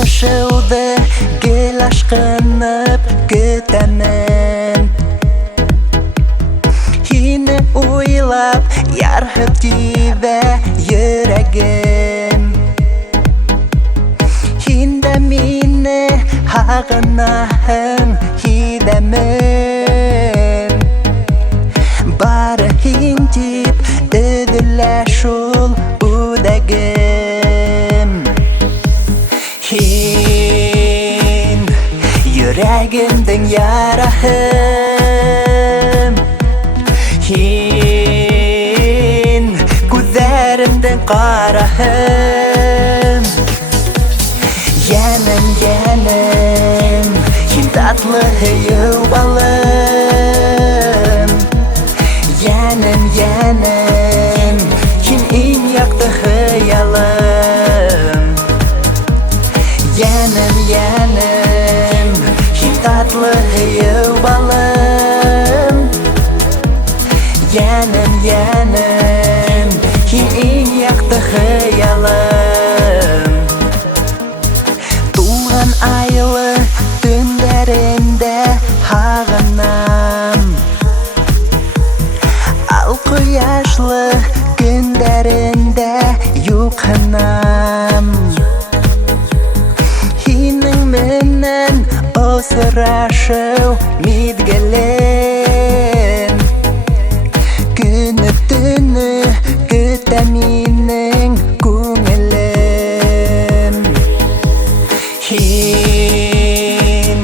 Ышылды гел ашқынып күтәмен. Хине уйлап ярһып тибә йөрәгем. Хинде мине һагынаһың хидәмен. Бары һин тип өҙөлә шул үдәгем. Һин йөрәгемдең яраһым. Һин күҙҙәремдең ҡараһым. Йәнем, йәнем, һин татлы һыйыу балым. Йәнем, йәнем, һин иң яҡты хыялым. Йәнем, йәнем, һин татлы һыйыу балым. Йәнем, йәнем, һин иң яҡты хыялым. Тулған айлы төндәрендә һағынам. Ал ҡояшлы көндәрендә юҡһынам. Һинең менән осрашыу миҙгелен көнө-төнө көтә минең күңелем. Һин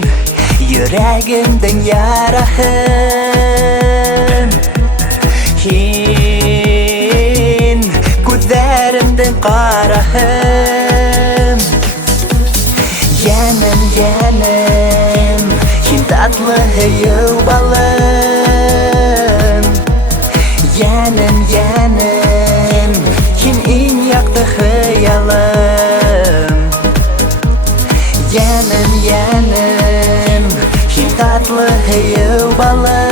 йөрәгемдең яраһым. Һин күҙҙәремдең ҡараһым. Йәнем, йәнем, һин татлы һыйыу балым. Йәнем, йәнем, һин иң яҡты хыялым. Йәнем, йәнем, һин татлы һыйыу балым.